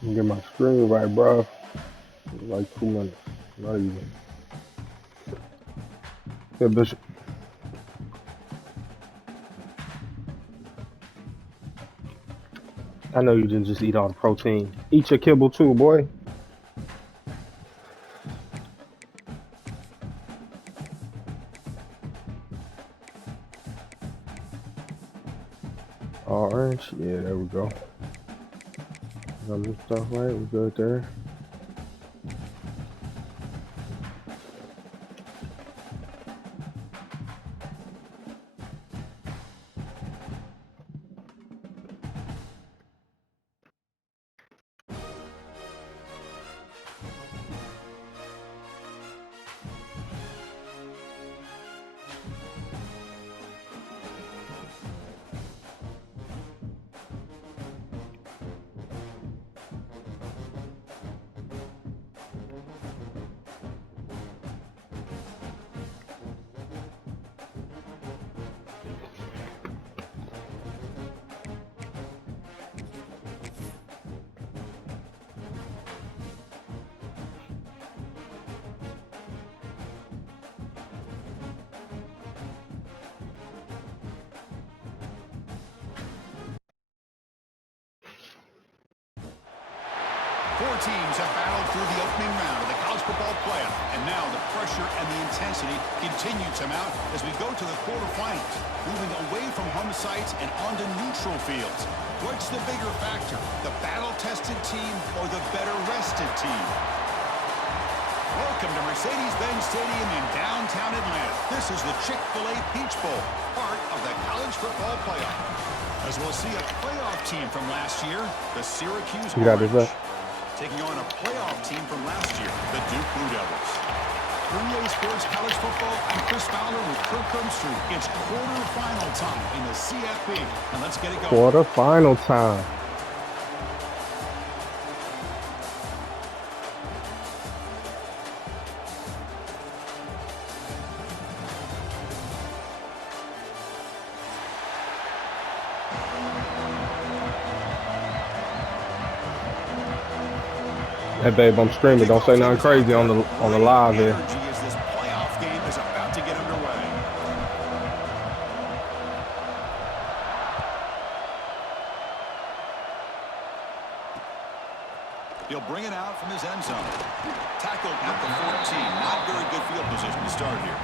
Get my screen right, bro. Like 2 minutes. Not even. Yeah, Bishop. I know you didn't just eat all the protein. Eat your kibble too, boy. Orange. Yeah, there we go. Got this stuff right. We good there. Four teams have battled through the opening round of the college football playoff, and now the pressure and the intensity continue to mount as we go to the quarterfinals, moving away from home sites and onto neutral fields. What's the bigger factor, the battle-tested team or the better-rested team? Welcome to Mercedes-Benz Stadium in downtown Atlanta. This is the Chick-fil-A Peach Bowl, part of the college football playoff. As we'll see a playoff team from last year, the Syracuse You got this Orange, up. taking on a playoff team from last year, the Duke Blue Devils. For EA Sports College Football, I'm Chris Fowler with Kirk Herbstreit. It's quarterfinal time in the CFP, and let's get it going. Quarterfinal time. Hey babe, I'm streaming. Don't say nothing crazy on the live here. Energy as this playoff game is about to get underway. He'll bring it out from his end zone. Tackled at the 14. Not very good field position to start here.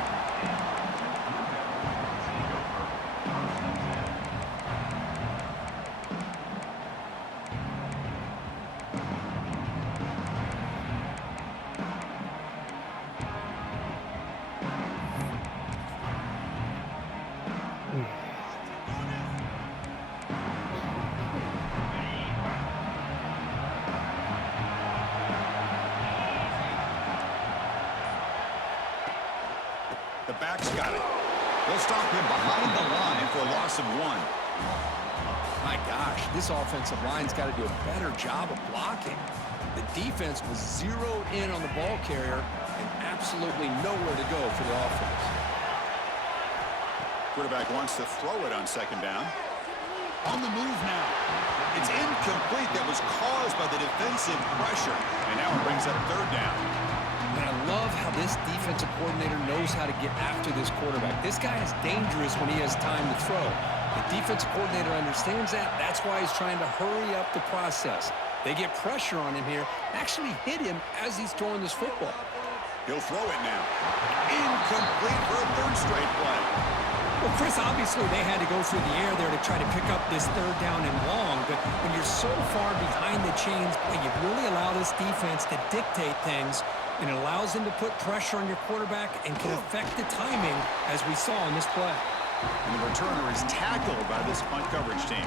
The back's got it. They'll stop him behind the line for a loss of 1. My gosh, this offensive line's got to do a better job of blocking. The defense was zeroed in on the ball carrier and absolutely nowhere to go for the offense. Quarterback wants to throw it on second down. On the move now. It's incomplete. That was caused by the defensive pressure. And now it brings up third down. And I love how this defensive coordinator knows how to get after this quarterback. This guy is dangerous when he has time to throw. The defensive coordinator understands that. That's why he's trying to hurry up the process. They get pressure on him here, actually hit him as he's throwing this football. He'll throw it now. Incomplete for a third straight play. Well, Chris, obviously they had to go through the air there to try to pick up this third down and long, but when you're so far behind the chains, you really allow this defense to dictate things, and it allows them to put pressure on your quarterback and can affect the timing, as we saw in this play. And the returner is tackled by this punt coverage team.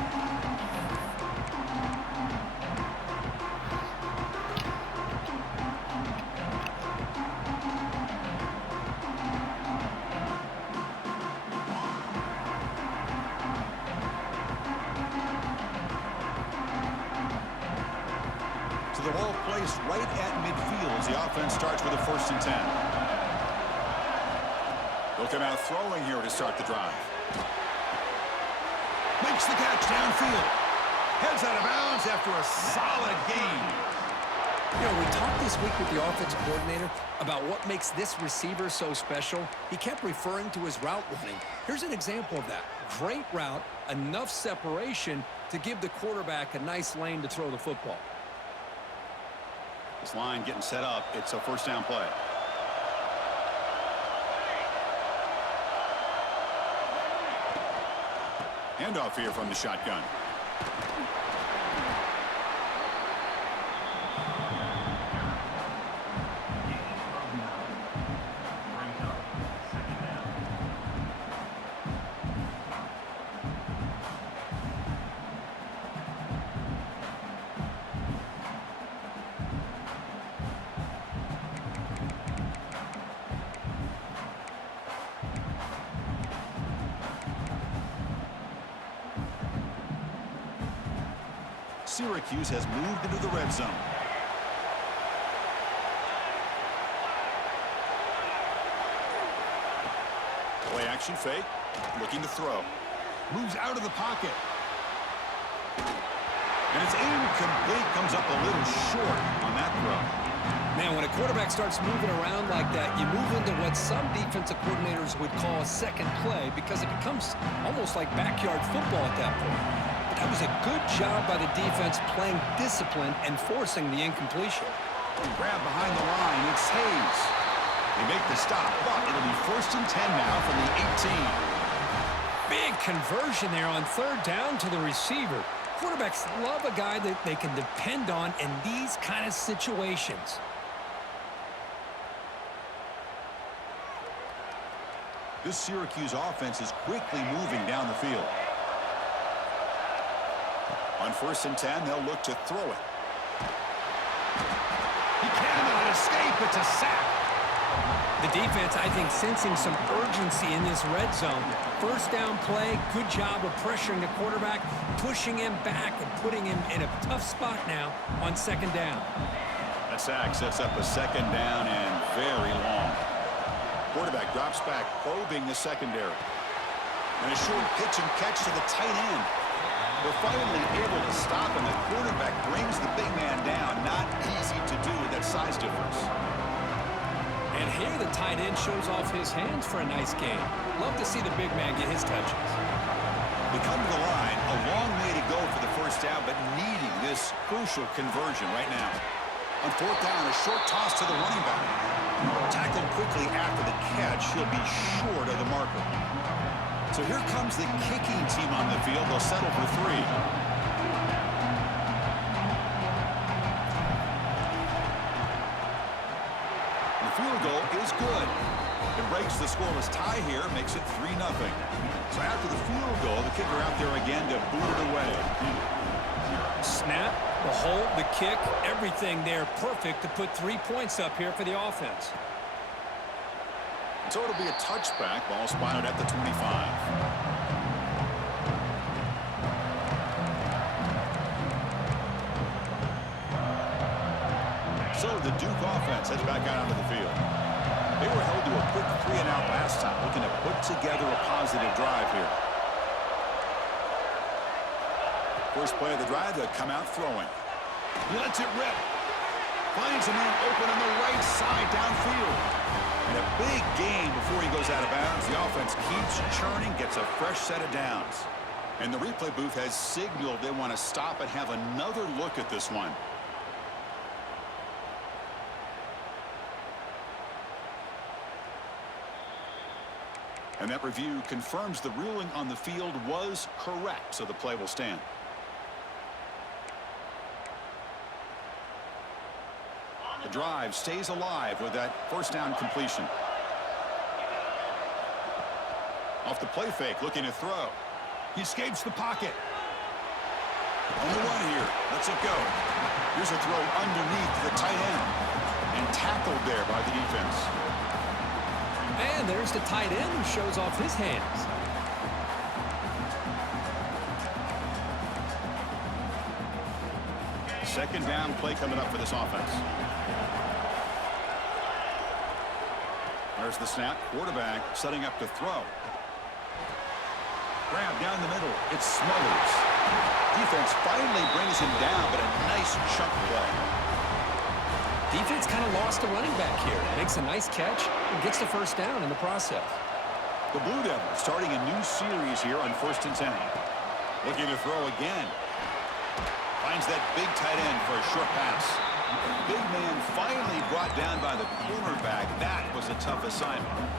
So the ball placed right at midfield as the offense starts with a 1st and 10. They'll come out throwing here to start the drive. Makes the catch downfield. Heads out of bounds after a solid gain. You know, we talked this week with the offensive coordinator about what makes this receiver so special. He kept referring to his route running. Here's an example of that. Great route, enough separation to give the quarterback a nice lane to throw the football. This line getting set up. It's a first down play. Handoff here from the shotgun. Syracuse has moved into the red zone. Play action fake, looking to throw. Moves out of the pocket. And it's incomplete, comes up a little short on that throw. Man, when a quarterback starts moving around like that, you move into what some defensive coordinators would call a second play because it becomes almost like backyard football at that point. But that was a good job by the defense playing discipline and forcing the incompletion. Grab behind the line, it's Hayes. They make the stop, but it'll be 1st and 10 now from the 18. Big conversion there on 3rd down to the receiver. Quarterbacks love a guy that they can depend on in these kind of situations. This Syracuse offense is quickly moving down the field. On 1st and 10, they'll look to throw it. He cannot escape. It's a sack. The defense, I think, sensing some urgency in this red zone. 1st down play, good job of pressuring the quarterback, pushing him back and putting him in a tough spot now on 2nd down. That sack sets up a 2nd down and very long. Quarterback drops back, probing the secondary. And a short pitch and catch to the tight end. They're finally able to stop him. The quarterback brings the big man down. Not easy to do with that size difference. And here the tight end shows off his hands for a nice game. Love to see the big man get his touches. They come to the line, a long way to go for the 1st down, but needing this crucial conversion right now. On 4th down, a short toss to the running back. Tackled quickly after the catch. He'll be short of the marker. So here comes the kicking team on the field. They'll settle for 3. The field goal is good. It breaks the scoreless tie here, makes it 3-0. So after the field goal, the kicker out there again to boot it away. Snap, the hold, the kick, everything there perfect to put 3 points up here for the offense. So it'll be a touchback. Ball spotted at the 25. So the Duke offense heads back out onto the field. They were held to a quick 3-and-out last time, looking to put together a positive drive here. First play of the drive, they'll come out throwing. He lets it rip. Finds a man open on the right side downfield. And a big gain before he goes out of bounds. The offense keeps churning, gets a fresh set of downs. And the replay booth has signaled they want to stop and have another look at this one. And that review confirms the ruling on the field was correct, so the play will stand. The drive stays alive with that 1st down completion. Off the play fake, looking to throw. He escapes the pocket. On the run here, lets it go. Here's a throw underneath the tight end. And tackled there by the defense. And there's the tight end who shows off his hands. Second down play coming up for this offense. There's the snap. Quarterback setting up to throw. Grab down the middle. It's Smothers. Defense finally brings him down, but a nice chunk play. Defense kind of lost a running back here. Makes a nice catch and gets the first down in the process. The Blue Devils starting a new series here on 1st and 10. Looking to throw again. Finds that big tight end for a short pass. Big man finally brought down by the cornerback. That was a tough assignment.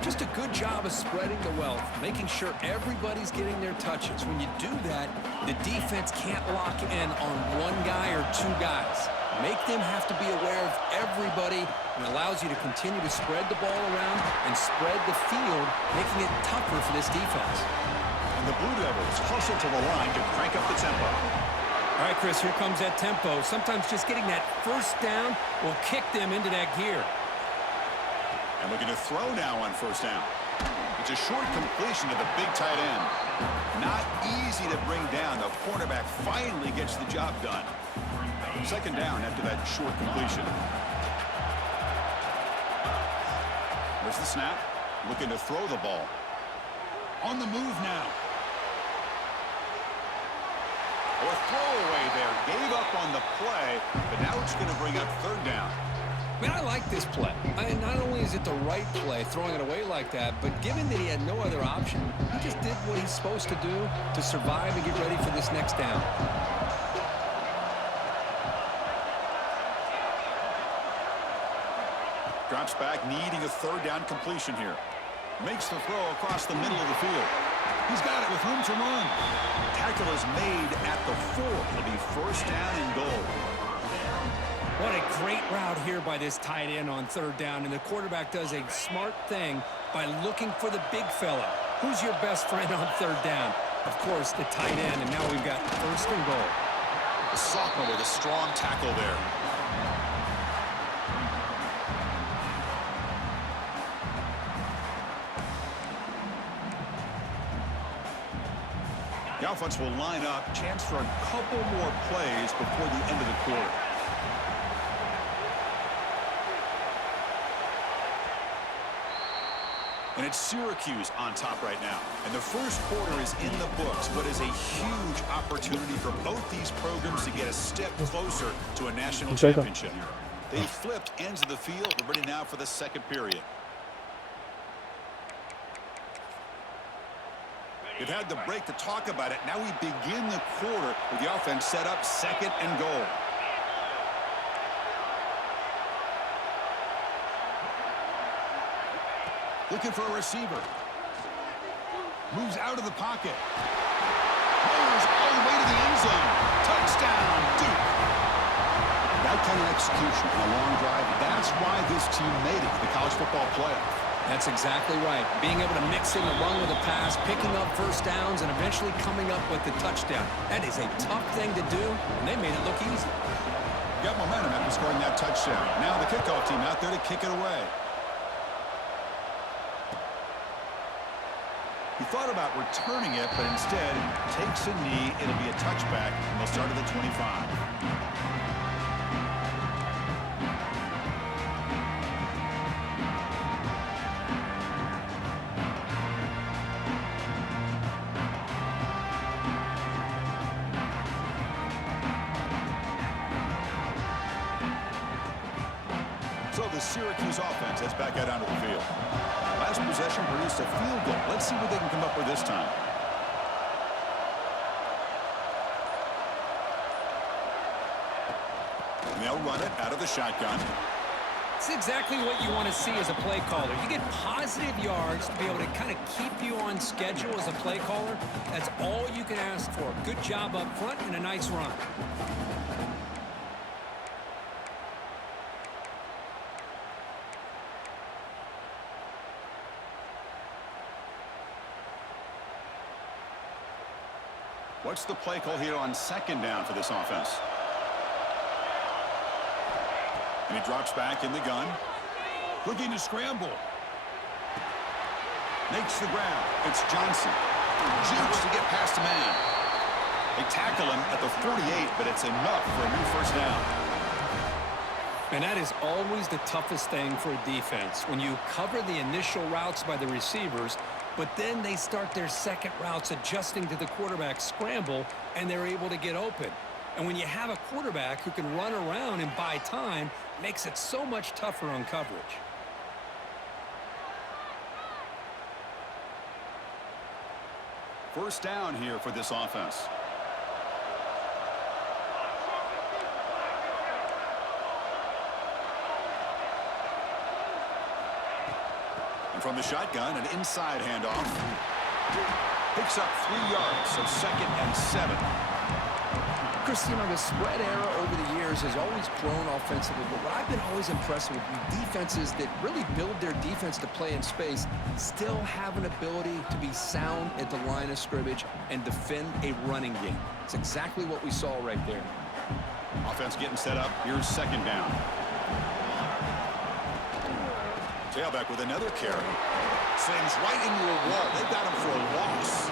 Just a good job of spreading the wealth, making sure everybody's getting their touches. When you do that, the defense can't lock in on one guy or two guys. Make them have to be aware of everybody, and allows you to continue to spread the ball around and spread the field, making it tougher for this defense. And the Blue Devils hustle to the line to crank up the tempo. All right, Chris, here comes that tempo. Sometimes just getting that first down will kick them into that gear. And looking to throw now on 1st down. It's a short completion to the big tight end. Not easy to bring down. The cornerback finally gets the job done. 2nd down after that short completion. There's the snap. Looking to throw the ball. On the move now. Or throwaway there. Gave up on the play, but now it's going to bring up 3rd down. I mean, I like this play. Not only is it the right play, throwing it away like that, but given that he had no other option, he just did what he's supposed to do to survive and get ready for this next down. Drops back, needing a 3rd down completion here. Makes the throw across the middle of the field. He's got it with room to run. Tackle is made at the 4. It'll be 1st down and goal. What a great route here by this tight end on 3rd down, and the quarterback does a smart thing by looking for the big fella. Who's your best friend on 3rd down? Of course, the tight end, and now we've got 1st and goal. The sophomore with a strong tackle there. The offense will line up. Chance for a couple more plays before the end of the quarter. And it's Syracuse on top right now. And the first quarter is in the books, but is a huge opportunity for both these programs to get a step closer to a national championship. They flipped ends of the field. We're ready now for the 2nd period. They've had the break to talk about it. Now we begin the quarter with the offense set up 2nd and goal. Looking for a receiver. Moves out of the pocket. Rolls all the way to the end zone. Touchdown, Duke. That kind of execution on a long drive, that's why this team made it to the college football playoff. That's exactly right. Being able to mix in the run with a pass, picking up 1st downs, and eventually coming up with the touchdown. That is a tough thing to do, and they made it look easy. Got momentum after scoring that touchdown. Now the kickoff team out there to kick it away. He thought about returning it, but instead takes a knee. It'll be a touchback, and they'll start at the 25. So the Syracuse offense heads back out onto the field. Last possession produced a field goal. Let's see what they can come up with this time. And they'll run it out of the shotgun. It's exactly what you want to see as a play caller. You get positive yards to be able to kind of keep you on schedule as a play caller. That's all you can ask for. Good job up front and a nice run. What's the play call here on 2nd down for this offense? And he drops back in the gun. Looking to scramble. Makes the grab. It's Johnson. Jukes to get past a man. They tackle him at the 48, but it's enough for a new 1st down. And that is always the toughest thing for a defense. When you cover the initial routes by the receivers, But then they start their second routes adjusting to the quarterback scramble, and they're able to get open. And when you have a quarterback who can run around and buy time, it makes it so much tougher on coverage. First down here for this offense. And from the shotgun, an inside handoff. Picks up 3 yards, so 2nd and 7. Chris, you know, the spread era over the years has always grown offensively, but what I've been always impressed with defenses that really build their defense to play in space still have an ability to be sound at the line of scrimmage and defend a running game. It's exactly what we saw right there. Offense getting set up. Here's 2nd down. Tailback with another carry. Slams right into a wall. They've got him for a loss.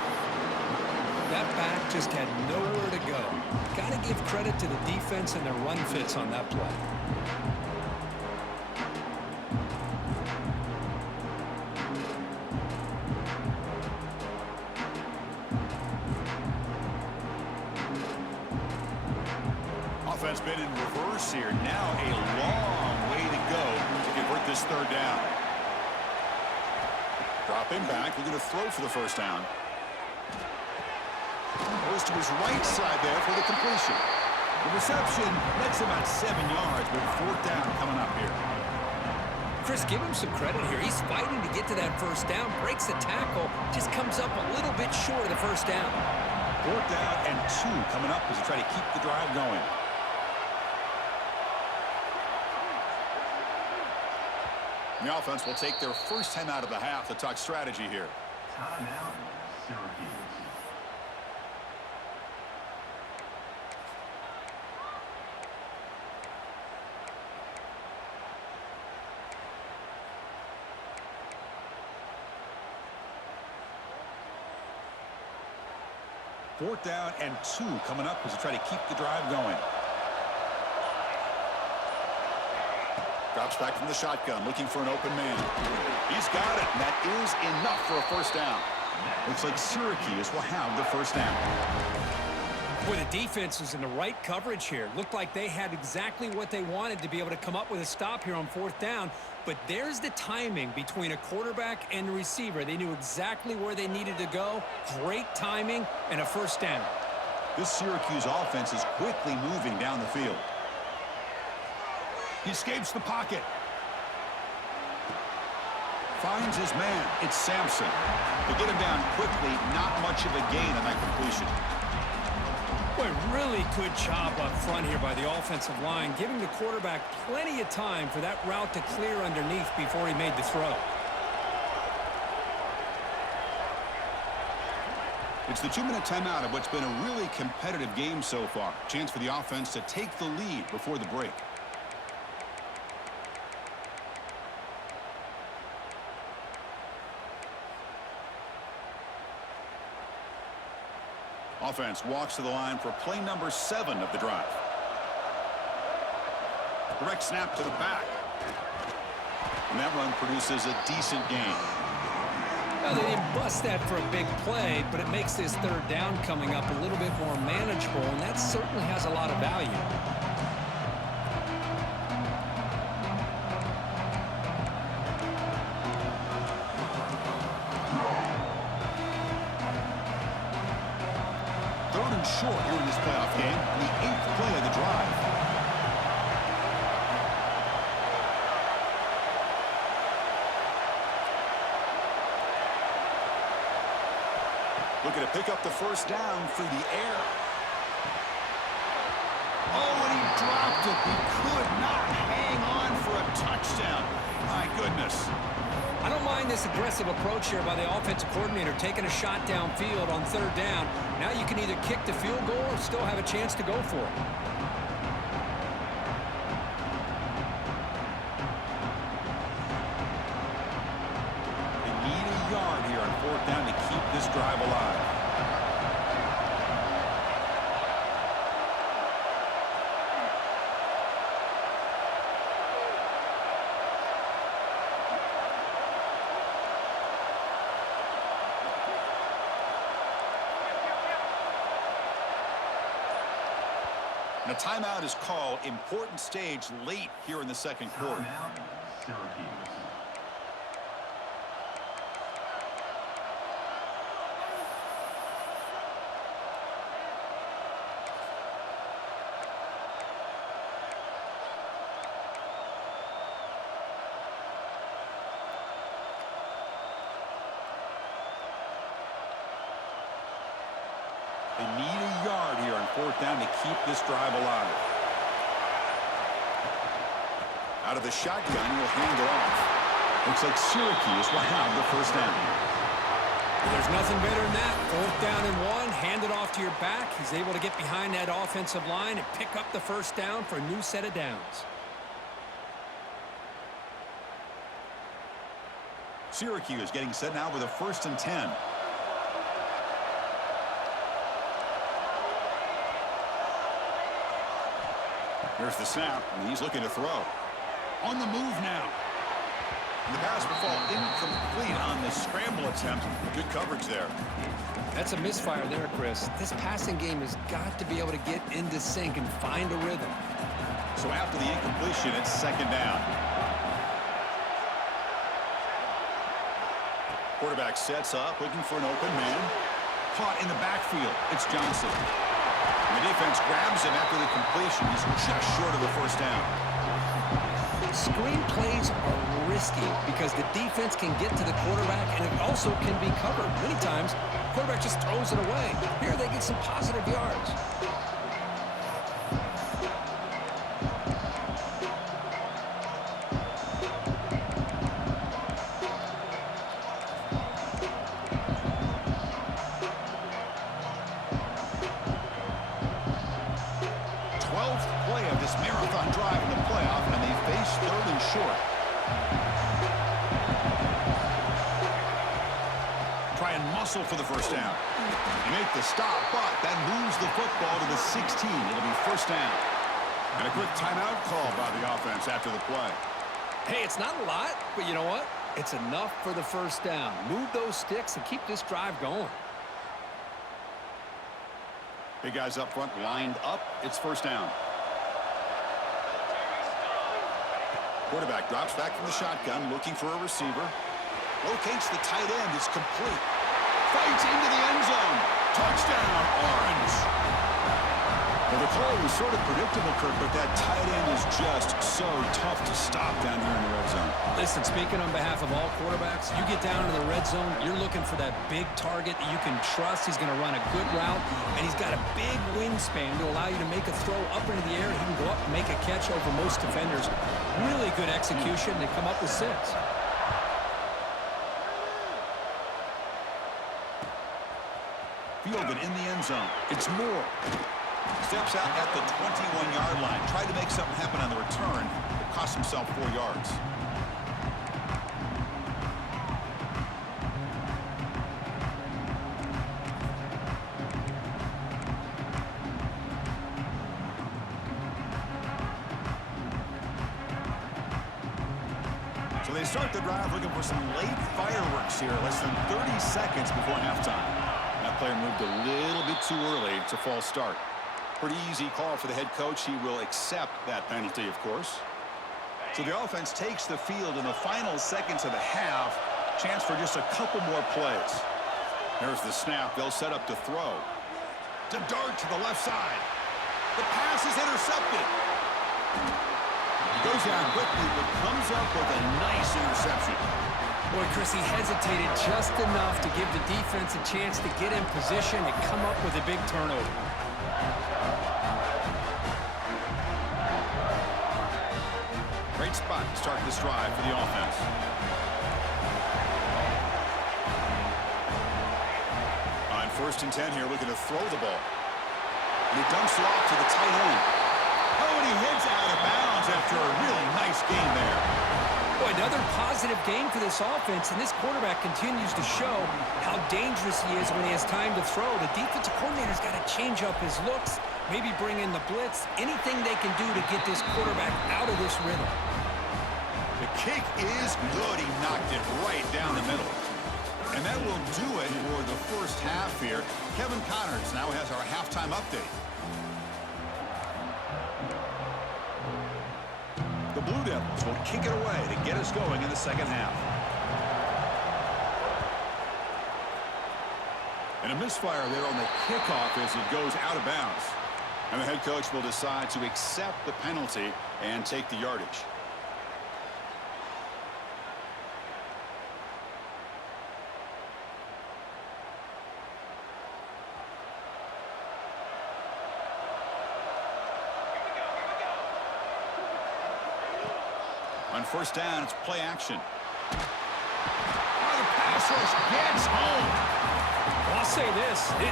That back just had nowhere to go. Got to give credit to the defense and their run fits on that play. Offense been in reverse here. Now a long way to go to convert this 3rd down. Dropping back. We're going to throw for the 1st down. Goes to his right side there for the completion. The reception nets him at 7 yards, but 4th down coming up here. Chris, give him some credit here. He's fighting to get to that 1st down, breaks the tackle, just comes up a little bit short of the 1st down. 4th down and 2 coming up as they try to keep the drive going. The offense will take their first time out of the half to talk strategy here. Timeout, Syracuse. Fourth down and 2 coming up as they try to keep the drive going. Drops back from the shotgun, looking for an open man. He's got it, and that is enough for a 1st down. Looks like Syracuse will have the 1st down. Boy, the defense was in the right coverage here. Looked like they had exactly what they wanted to be able to come up with a stop here on 4th down. But there's the timing between a quarterback and the receiver. They knew exactly where they needed to go. Great timing and a 1st down. This Syracuse offense is quickly moving down the field. He escapes the pocket. Finds his man. It's Sampson. They get him down quickly. Not much of a gain on that completion. Boy, really good job up front here by the offensive line, giving the quarterback plenty of time for that route to clear underneath before he made the throw. It's the 2-minute timeout of what's been a really competitive game so far. Chance for the offense to take the lead before the break. Offense walks to the line for play number 7 of the drive. Direct snap to the back. And that run produces a decent gain. Now, they didn't bust that for a big play, but it makes this 3rd down coming up a little bit more manageable, and that certainly has a lot of value. Short here in this playoff game, the 8th play of the drive. Looking to pick up the 1st down through the air. Oh, and he dropped it. He could not hang on for a touchdown. My goodness. I don't mind this aggressive approach here by the offensive coordinator, taking a shot downfield on 3rd down. Now you can either kick the field goal or still have a chance to go for it. They need a yard here on 4th down to keep this drive alive. And a timeout is called. Important stage late here in the second quarter. Timeout, Syracuse. They need a yard here on fourth down to keep this drive alive. Out of the shotgun, he'll hand it off. Looks like Syracuse will have the first down. There's nothing better than that. Fourth down and 1, hand it off to your back. He's able to get behind that offensive line and pick up the first down for a new set of downs. Syracuse getting set now with a 1st and 10. Here's the snap, and he's looking to throw. On the move now. And the pass will fall incomplete on the scramble attempt. Good coverage there. That's a misfire there, Chris. This passing game has got to be able to get into sync and find a rhythm. So after the incompletion, it's 2nd down. Quarterback sets up, looking for an open man. Caught in the backfield. It's Johnson. And the defense grabs him after the completion. He's just short of the first down. Screen plays are risky because the defense can get to the quarterback and it also can be covered. Many times, the quarterback just throws it away. Here they get some positive yards. For the first down. They make the stop, but that moves the football to the 16. It'll be 1st down. And a quick timeout call by the offense after the play. Hey, it's not a lot, but you know what? It's enough for the first down. Move those sticks and keep this drive going. Big guys up front lined up. It's 1st down. Quarterback drops back from the shotgun, looking for a receiver. Locates the tight end. It's complete. Fights into the end zone. Touchdown, Orange. Well, the call was sort of predictable, Kirk, but that tight end is just so tough to stop down here in the red zone. Listen, speaking on behalf of all quarterbacks, you get down to the red zone, you're looking for that big target that you can trust. He's going to run a good route, and he's got a big wingspan to allow you to make a throw up into the air. He can go up and make a catch over most defenders. Really good execution. They come up with 6. Fielded in the end zone. It's Moore. Steps out at the 21-yard line. Tried to make something happen on the return, but cost himself 4 yards. So they start the drive looking for some late fireworks here, less than 30 seconds before halftime. That player moved a little bit too early. It's a false start. Pretty easy call for the head coach. He will accept that penalty, of course. So the offense takes the field in the final seconds of the half. Chance for just a couple more plays. There's the snap. They'll set up to throw. To dart to the left side. The pass is intercepted. He goes down quickly, but comes up with a nice interception. Boy, Chris, he hesitated just enough to give the defense a chance to get in position and come up with a big turnover. Great spot to start this drive for the offense. On 1st and 10 here, looking to throw the ball. And he dumps it off to the tight end. Oh, and he heads out of bounds after a really nice game there. Boy, another positive game for this offense, and this quarterback continues to show how dangerous he is when he has time to throw. The defensive coordinator's got to change up his looks, maybe bring in the blitz, anything they can do to get this quarterback out of this rhythm. The kick is good. He knocked it right down the middle. And that will do it for the first half here. Kevin Connors now has our halftime update. The Blue Devils will kick it away to get us going in the second half. And a misfire there on the kickoff as it goes out of bounds. And the head coach will decide to accept the penalty and take the yardage. On first down, it's play action. Oh, the pass rush gets home. Well, I'll say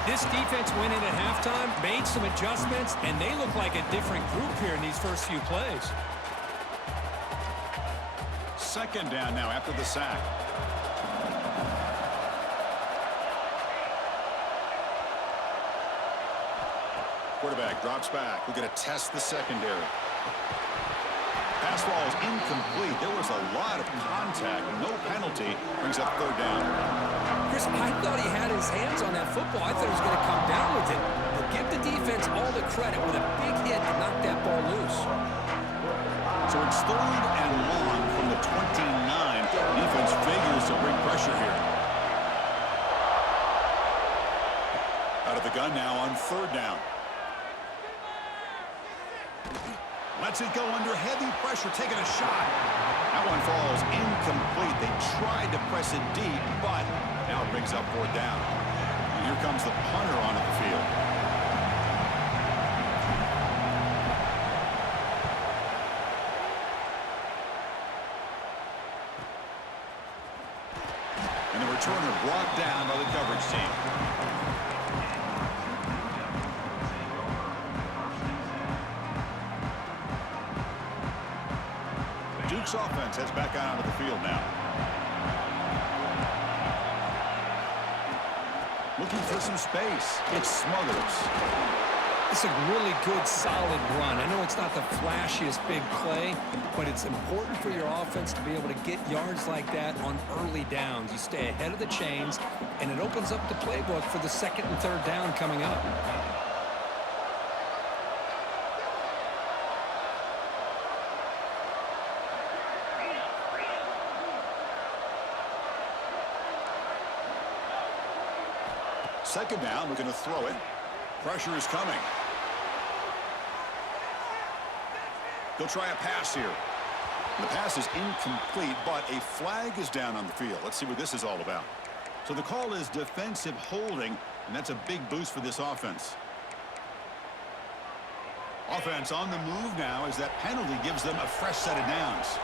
this defense went in at halftime, made some adjustments, and they look like a different group here in these first few plays. Second down now after the sack. Quarterback drops back. We're going to test the secondary. Pass ball is incomplete. There was a lot of contact. No penalty. Brings up third down. Chris, I thought he had his hands on that football. I thought he was going to come down with it. But give the defense all the credit with a big hit to knock that ball loose. So it's third and long from the 29. Defense figures to bring pressure here. Out of the gun now on third down. Lets it go under heavy pressure, taking a shot. That one falls incomplete. They tried to press it deep, but now it brings up fourth down. And here comes the punter onto the field. And the returner brought down by the coverage team. Duke's offense heads back out onto the field now. Looking for some space. It smothers. It's a really good, solid run. I know it's not the flashiest big play, but it's important for your offense to be able to get yards like that on early downs. You stay ahead of the chains, and it opens up the playbook for the second and third down coming up. Second down, we're going to throw it. Pressure is coming. He'll try a pass here. The pass is incomplete, but a flag is down on the field. Let's see what this is all about. So the call is defensive holding, and that's a big boost for this offense. Offense on the move now as that penalty gives them a fresh set of downs.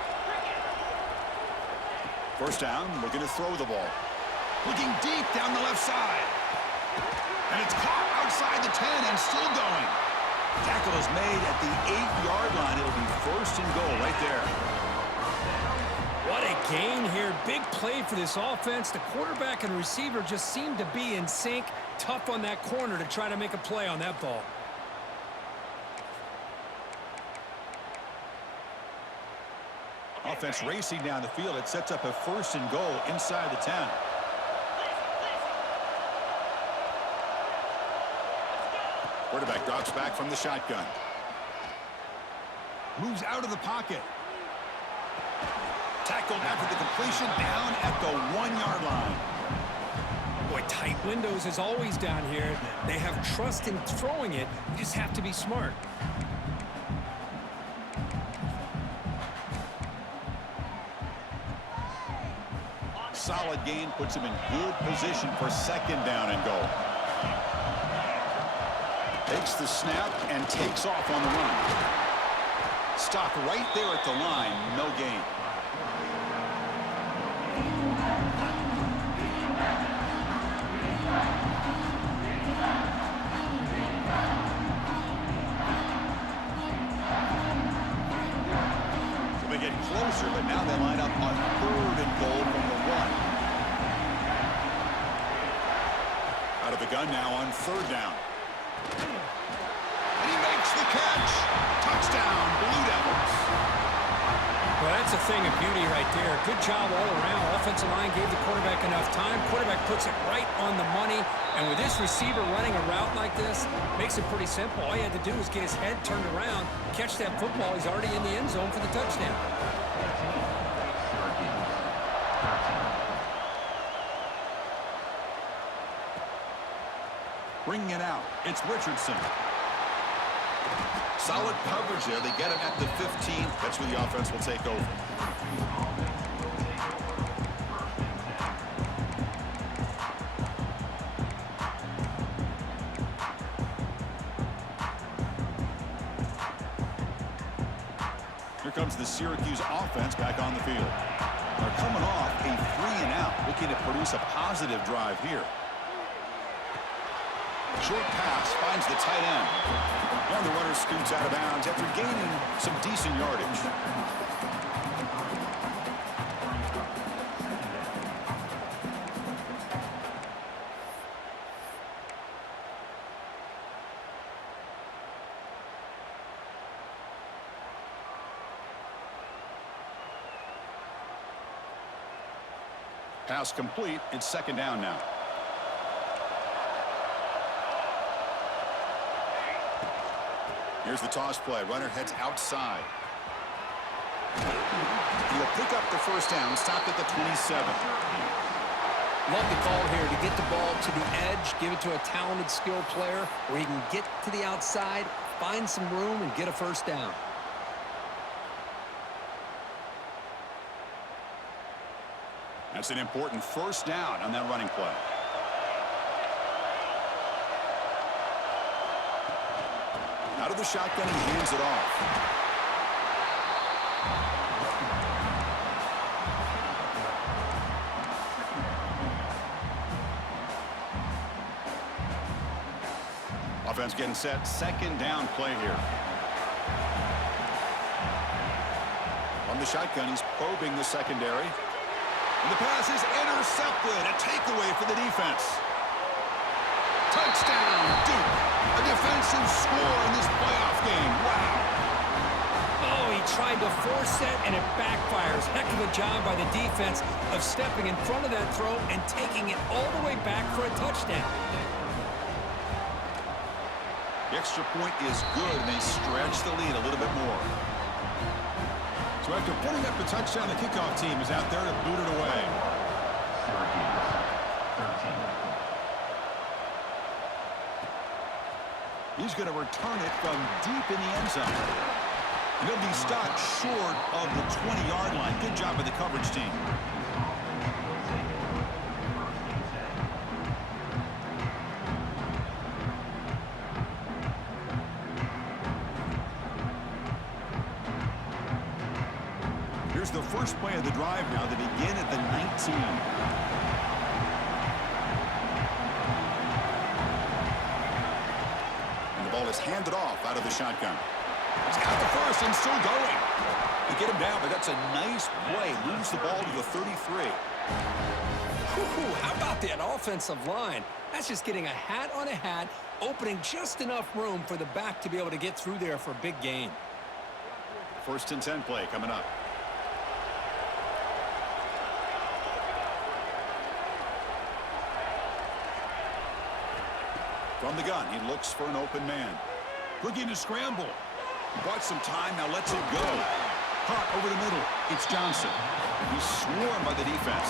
First down, we're going to throw the ball. Looking deep down the left side. And it's caught outside the 10 and still going. Tackle is made at the 8-yard line. It'll be first and goal right there. What a gain here. Big play for this offense. The quarterback and receiver just seem to be in sync. Tough on that corner to try to make a play on that ball. Offense racing down the field. It sets up a first and goal inside the 10. Quarterback drops back from the shotgun. Moves out of the pocket. Tackled after the completion down at the 1-yard line. Boy, tight windows is always down here. They have trust in throwing it. You just have to be smart. Solid gain puts him in good position for second down and goal. Takes the snap and takes off on the run. Stopped right there at the line. No gain. So they get closer, but now they line up on third and goal from the 1. Out of the gun now on third down. And he makes the catch. Touchdown, Blue Devils. Well, that's a thing of beauty right there. Good job all around. Offensive line gave the quarterback enough time. Quarterback puts it right on the money. And with this receiver running a route like this, makes it pretty simple. All you had to do was get his head turned around, catch that football. He's already in the end zone for the touchdown. Bringing it out, it's Richardson. Solid coverage there. They get him at the 15. That's where the offense will take over. Here comes the Syracuse offense back on the field. They're coming off a 3-and-out, looking to produce a positive drive here. Short pass finds the tight end. And the runner scoots out of bounds after gaining some decent yardage. Pass complete. It's second down now. Here's the toss play. Runner heads outside. He'll pick up the first down. Stopped at the 27. Love the call here to get the ball to the edge, give it to a talented, skilled player where he can get to the outside, find some room, and get a first down. That's an important first down on that running play. Out of the shotgun, he hands it off. Offense getting set. Second down play here. From the shotgun, he's probing the secondary. And the pass is intercepted. A takeaway for the defense. Touchdown, Duke. A defensive score in this playoff game. Wow. Oh, he tried to force it, and it backfires. Heck of a job by the defense of stepping in front of that throw and taking it all the way back for a touchdown. The extra point is good, and they stretch the lead a little bit more. So after putting up the touchdown, the kickoff team is out there to boot it away. He's going to return it from deep in the end zone. And he'll be stopped short of the 20-yard line. Good job by the coverage team. Here's the first play of the drive now. They begin at the 19. Ball is handed off out of the shotgun. He's got the first and still going. They get him down, but that's a nice play. Lose the ball to the 33. How about that offensive line? That's just getting a hat on a hat, opening just enough room for the back to be able to get through there for a big gain. First and 10 play coming up. From the gun, he looks for an open man. Looking to scramble. He bought some time, now lets it go. Caught over the middle. It's Johnson. He's swarmed by the defense.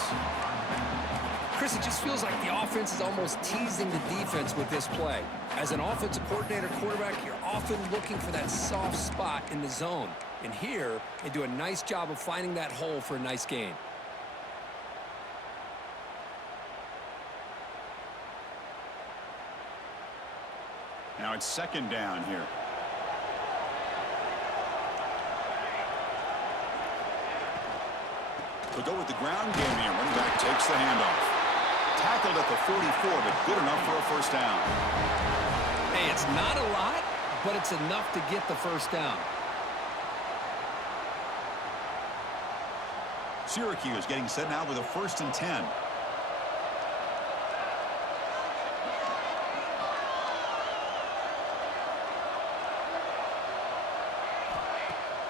Chris, it just feels like the offense is almost teasing the defense with this play. As an offensive coordinator quarterback, you're often looking for that soft spot in the zone. And here, they do a nice job of finding that hole for a nice gain. Now it's second down here. They'll go with the ground game here. Running back takes the handoff. Tackled at the 44, but good enough for a first down. Hey, it's not a lot, but it's enough to get the first down. Syracuse getting set now with a first and 10.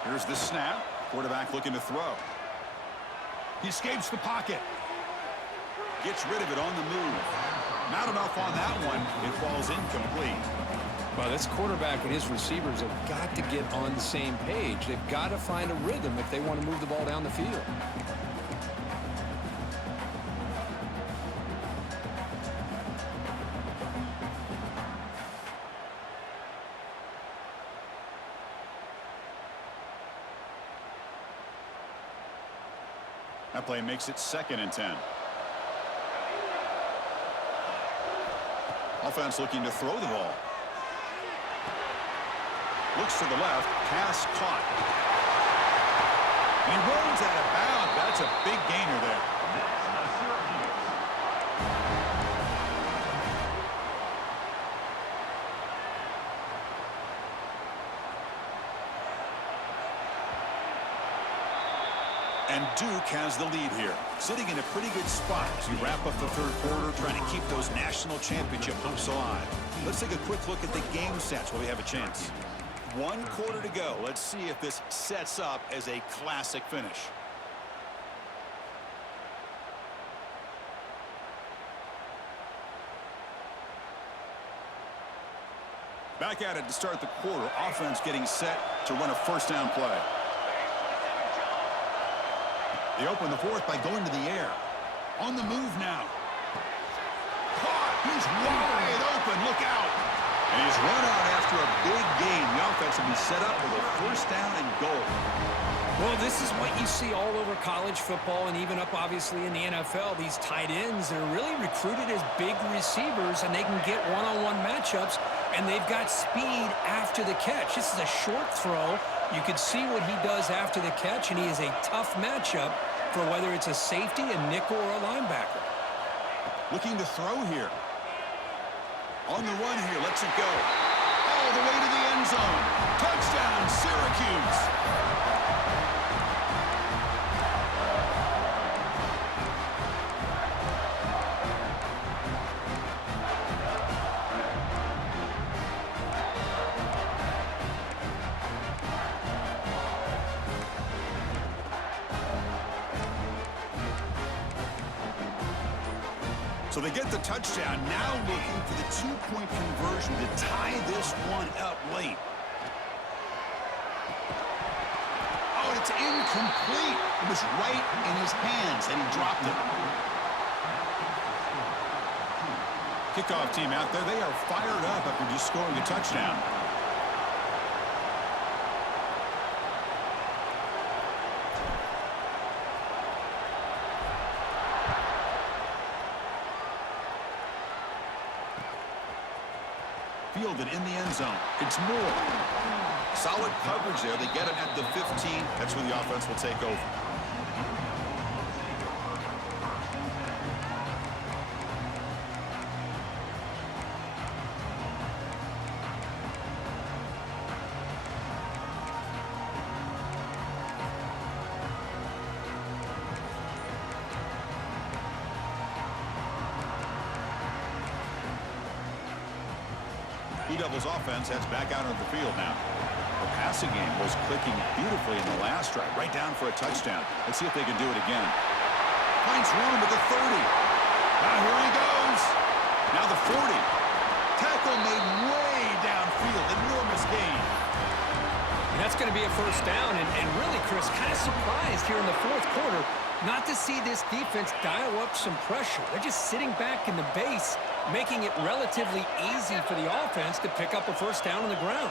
Here's the snap. Quarterback looking to throw. He escapes the pocket. Gets rid of it on the move. Not enough on that one. It falls incomplete. Well, this quarterback and his receivers have got to get on the same page. They've got to find a rhythm if they want to move the ball down the field. That play makes it 2nd and 10. Offense looking to throw the ball. Looks to the left. Pass caught. And he runs out of bounds. That's a big gainer there. And Duke has the lead here, sitting in a pretty good spot as we wrap up the 3rd quarter, trying to keep those national championship hopes alive. Let's take a quick look at the game sets while we have a chance. 1 quarter to go. Let's see if this sets up as a classic finish. Back at it to start the quarter. Offense getting set to run a 1st down play. They open the 4th by going to the air. On the move now. Caught. He's wide open. Look out. And he's run out after a big gain. The offense will be set up with a 1st down and goal. Well, this is what you see all over college football and even up, obviously, in the NFL. These tight ends are really recruited as big receivers, and they can get one-on-one matchups, and they've got speed after the catch. This is a short throw. You can see what he does after the catch, and he is a tough matchup for whether it's a safety, a nickel, or a linebacker. Looking to throw here. On the run here, lets it go. All the way to the end zone. Touchdown, Syracuse. So they get the touchdown, now looking for the 2-point conversion to tie this one up late. Oh, it's incomplete. It was right in his hands, and he dropped it. Kickoff team out there, they are fired up after just scoring a touchdown. Fielded in the end zone. It's Moore. Solid coverage there. They get it at the 15. That's where the offense will take over. Blue Devils offense heads back out on the field now. The passing game was clicking beautifully in the last drive, right down for a touchdown. Let's see if they can do it again. Finds room at the 30. Now here he goes. Now the 40. Tackle made way downfield. Enormous gain. And that's going to be a 1st down. And really, Chris, kind of surprised here in the 4th quarter not to see this defense dial up some pressure. They're just sitting back in the base, making it relatively easy for the offense to pick up a 1st down on the ground.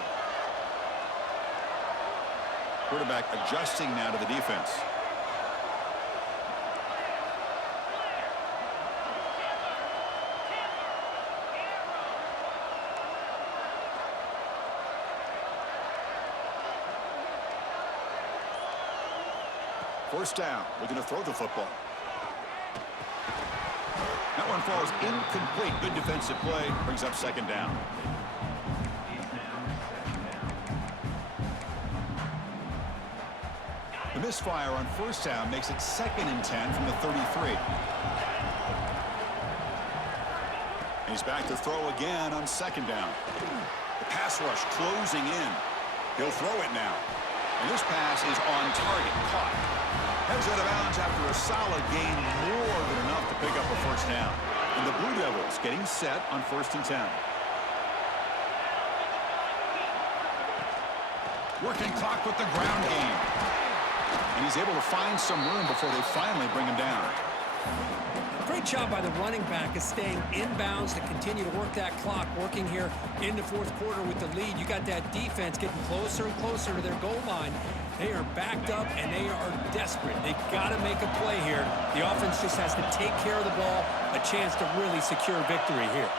Quarterback adjusting now to the defense. First down, looking to throw the football. That one falls incomplete. Good defensive play, brings up 2nd down. The misfire on 1st down makes it 2nd and 10 from the 33. He's back to throw again on 2nd down. The pass rush closing in. He'll throw it now. And this pass is on target, caught. Heads out of bounds after a solid gain, more than enough to pick up a first down. And the Blue Devils getting set on 1st and 10. Working clock with the ground game. And he's able to find some room before they finally bring him down. Great job by the running back of staying inbounds to continue to work that clock, working here in the 4th quarter with the lead. You got that defense getting closer and closer to their goal line. They are backed up, and they are desperate. They've got to make a play here. The offense just has to take care of the ball, a chance to really secure victory here.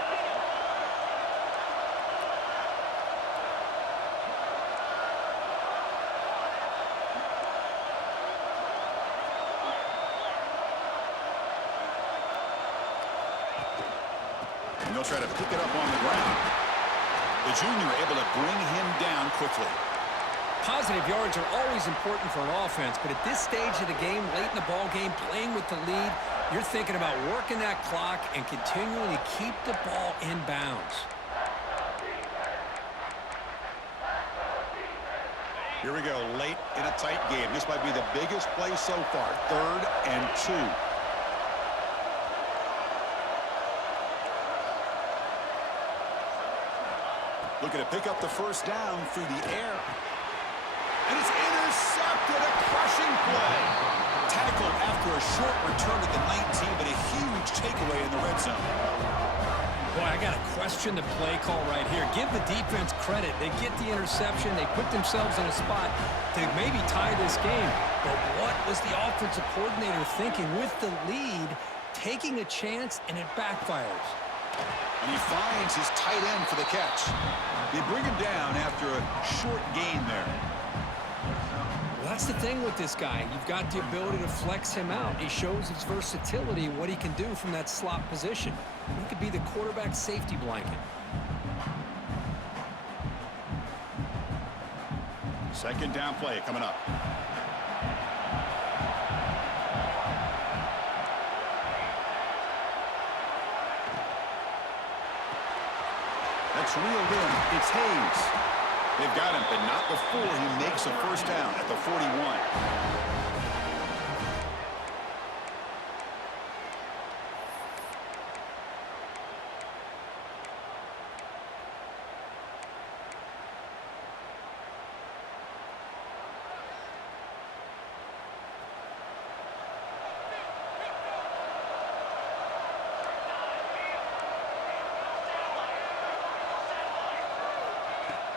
And they'll try to pick it up on the ground. The junior able to bring him down quickly. Positive yards are always important for an offense, but at this stage of the game, late in the ball game, playing with the lead, you're thinking about working that clock and continuing to keep the ball in bounds. Here we go, late in a tight game. This might be the biggest play so far. 3rd and 2. Looking to pick up the first down through the air. And it's intercepted, a crushing play. Tackled after a short return to the 19, but a huge takeaway in the red zone. Boy, I got to question the play call right here. Give the defense credit. They get the interception. They put themselves in a spot to maybe tie this game. But what was the offensive coordinator thinking with the lead, taking a chance, and it backfires? And he finds his tight end for the catch. They bring him down after a short gain there. Well, that's the thing with this guy. You've got the ability to flex him out. He shows his versatility, what he can do from that slot position. He could be the quarterback safety blanket. 2nd down play coming up. That's reeled in. It's Hayes. They've got him, but not before he makes a first down at the 41.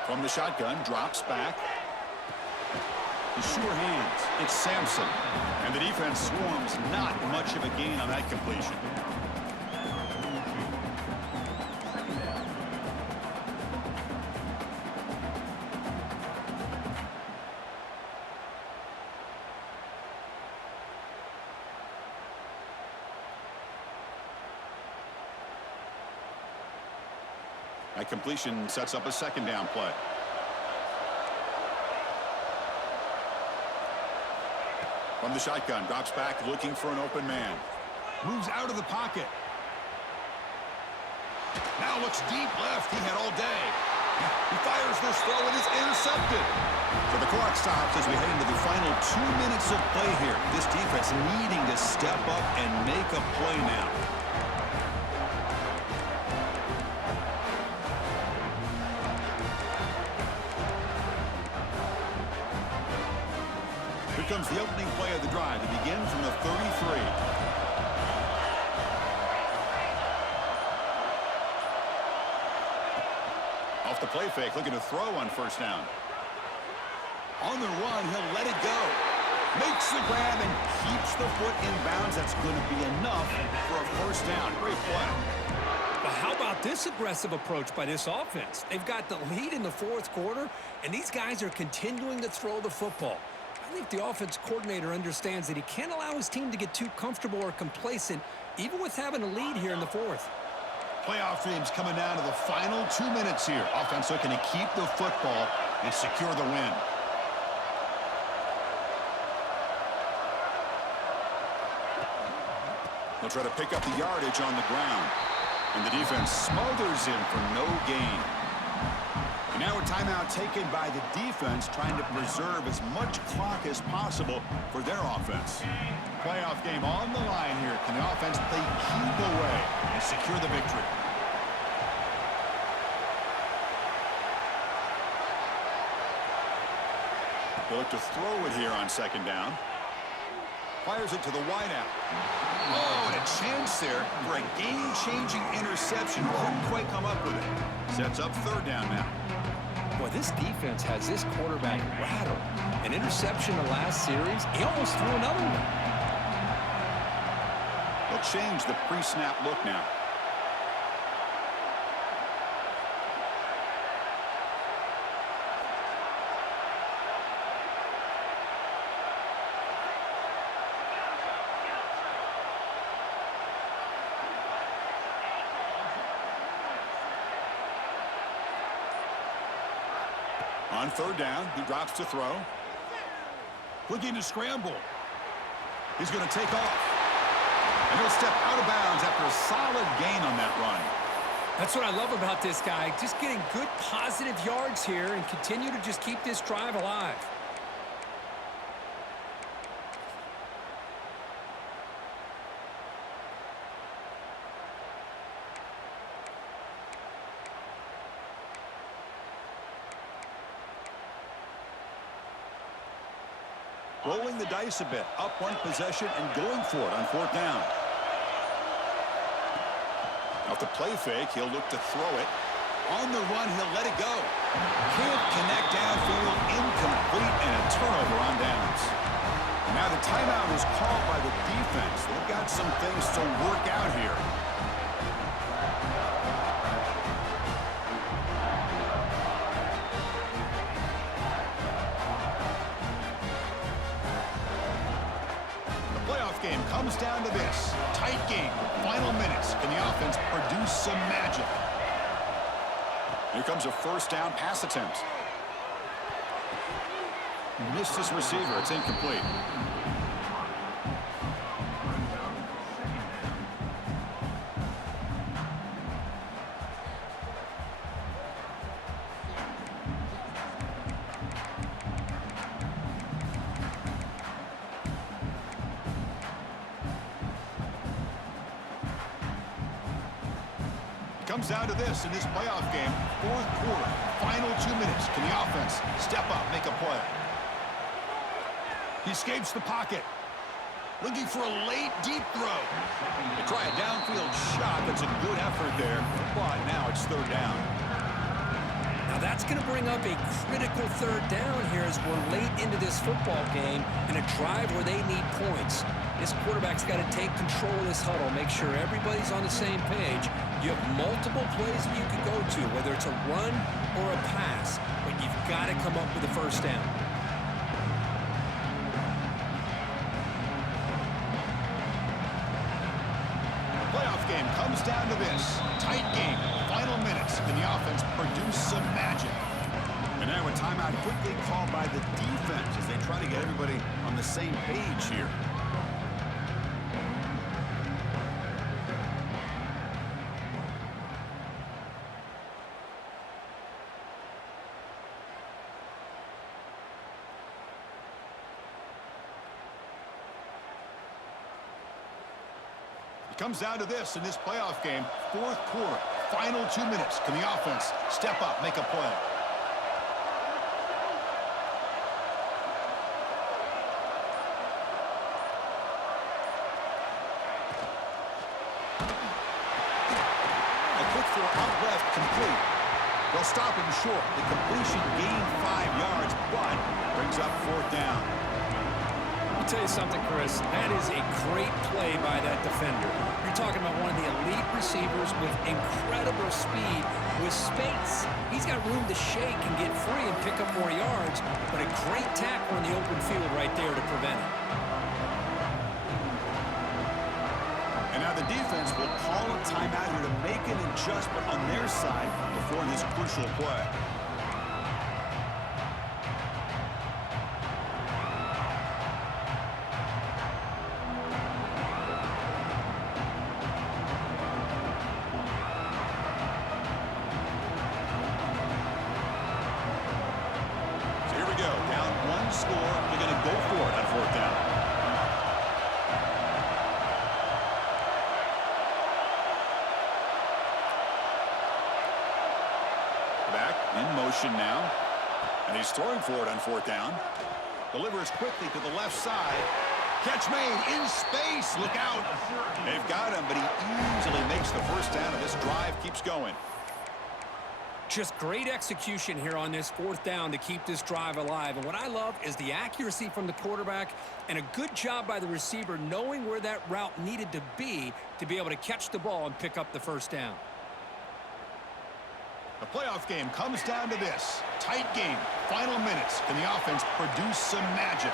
From the shotgun, drops back. His sure hands. It's Sampson. And the defense swarms, not much of a gain on that completion. That completion sets up a 2nd down play. From the shotgun, drops back, looking for an open man. Moves out of the pocket. Now looks deep left. He had all day. He fires this throw, and it's intercepted. So the clock stops as we head into the final 2 minutes of play here. This defense needing to step up and make a play now. Here comes the opening play of the drive. It begins from the 33. Off the play fake, looking to throw on first down. On the run, he'll let it go. Makes the grab and keeps the foot in bounds. That's going to be enough for a first down. Great play. But how about this aggressive approach by this offense? They've got the lead in the 4th quarter, and these guys are continuing to throw the football. I think the offense coordinator understands that he can't allow his team to get too comfortable or complacent, even with having a lead here in the 4th. Playoff dreams coming down to the final 2 minutes here. Offense looking to keep the football and secure the win. They'll try to pick up the yardage on the ground. And the defense smothers him for no gain. And now a timeout taken by the defense, trying to preserve as much clock as possible for their offense. Playoff game on the line here. Can the offense play keep away and secure the victory? They'll look to throw it here on second down. Fires it to the wideout. Oh, and a chance there for a game-changing interception. Couldn't quite come up with it. Sets up third down now. Boy, this defense has this quarterback rattled. An interception the last series, he almost threw another one. They'll change the pre-snap look now. On third down, he drops to throw. Looking to scramble. He's going to take off. And he'll step out of bounds after a solid gain on that run. That's what I love about this guy. Just getting good positive yards here and continue to just keep this drive alive. Rolling the dice a bit, up one possession and going for it on fourth down. Off the play fake, he'll look to throw it. On the run, he'll let it go. Can't connect downfield, incomplete, and a turnover on downs. Now the timeout is called by the defense. They've got some things to work out here. Game comes down to this. Tight game. Final minutes. Can the offense produce some magic? Here comes a first down pass attempt. Missed his receiver. It's incomplete. Comes down to this in this playoff game. Fourth quarter, final 2 minutes. Can the offense step up, make a play? He escapes the pocket. Looking for a late, deep throw. They try a downfield shot. That's a good effort there, but now it's third down. Now that's going to bring up a critical third down here as we're late into this football game in a drive where they need points. This quarterback's got to take control of this huddle, make sure everybody's on the same page. You have multiple plays that you can go to, whether it's a run or a pass, but you've got to come up with a first down. The playoff game comes down to this. Tight game, final minutes. Can the offense produce some magic? And now a timeout quickly called by the defense as they try to get everybody on the same page here. Comes down to this in this playoff game. Fourth quarter, final 2 minutes. Can the offense step up, make a play? A quick throw out left, complete. They'll stop him short. The completion gained 5 yards, but brings up fourth down. I'll tell you something, Chris. That is a great play by that defender. You're talking about one of the elite receivers with incredible speed, with space. He's got room to shake and get free and pick up more yards, but a great tackle in the open field right there to prevent it. And now the defense will call a timeout here to make an adjustment on their side before this crucial play. score. They're going to go for it on 4th down. Back in motion now. And he's throwing for it on 4th down. Delivers quickly to the left side. Catch made in space. Look out. They've got him, but he easily makes the first down, and this drive keeps going. Just great execution here on this 4th down to keep this drive alive. And what I love is the accuracy from the quarterback and a good job by the receiver knowing where that route needed to be able to catch the ball and pick up the first down. The playoff game comes down to this. Tight game. Final minutes. Can the offense produce some magic?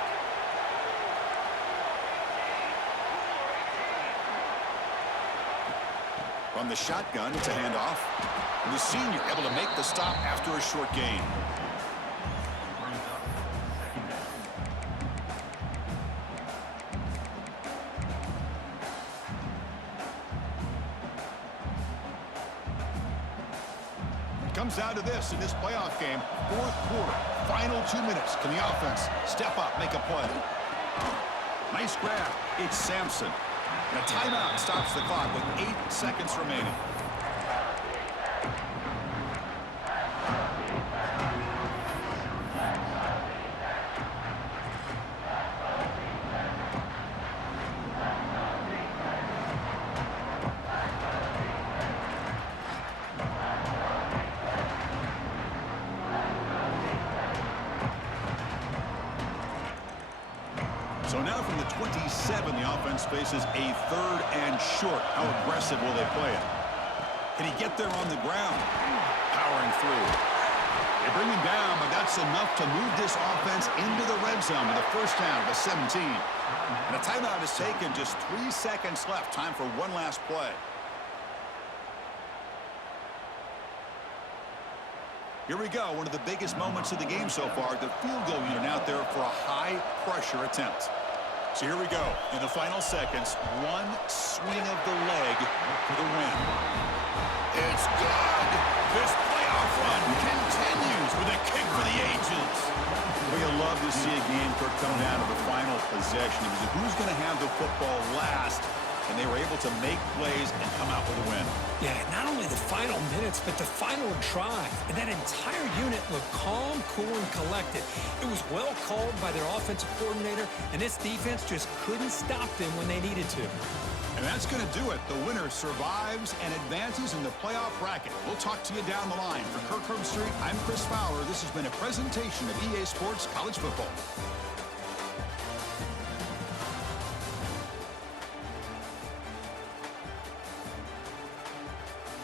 From the shotgun, it's a handoff. And the senior able to make the stop after a short gain. Comes down to this in this playoff game. 4th quarter, final 2 minutes. Can the offense step up, make a play? Nice grab. It's Sampson. And a timeout stops the clock with 8 seconds remaining. So now from the 27, the offense faces a 3rd and short. How aggressive will they play it? Can he get there on the ground? Powering through. They bring him down, but that's enough to move this offense into the red zone with a first down of a 17. And a timeout is taken. Just 3 seconds left. Time for one last play. Here we go. One of the biggest moments of the game so far. The field goal unit out there for a high-pressure attempt. So here we go. In the final seconds, one swing of the leg for the win. It's good. This playoff run continues with a kick for the ages. We'd love to see a game come down to the final possession. Because who's going to have the football last? And they were able to make plays and come out with a win. Yeah, not only the final minutes, but the final drive. And that entire unit looked calm, cool, and collected. It was well called by their offensive coordinator, and this defense just couldn't stop them when they needed to. And that's going to do it. The winner survives and advances in the playoff bracket. We'll talk to you down the line. For Kirk Herbstreit, I'm Chris Fowler. This has been a presentation of EA Sports College Football.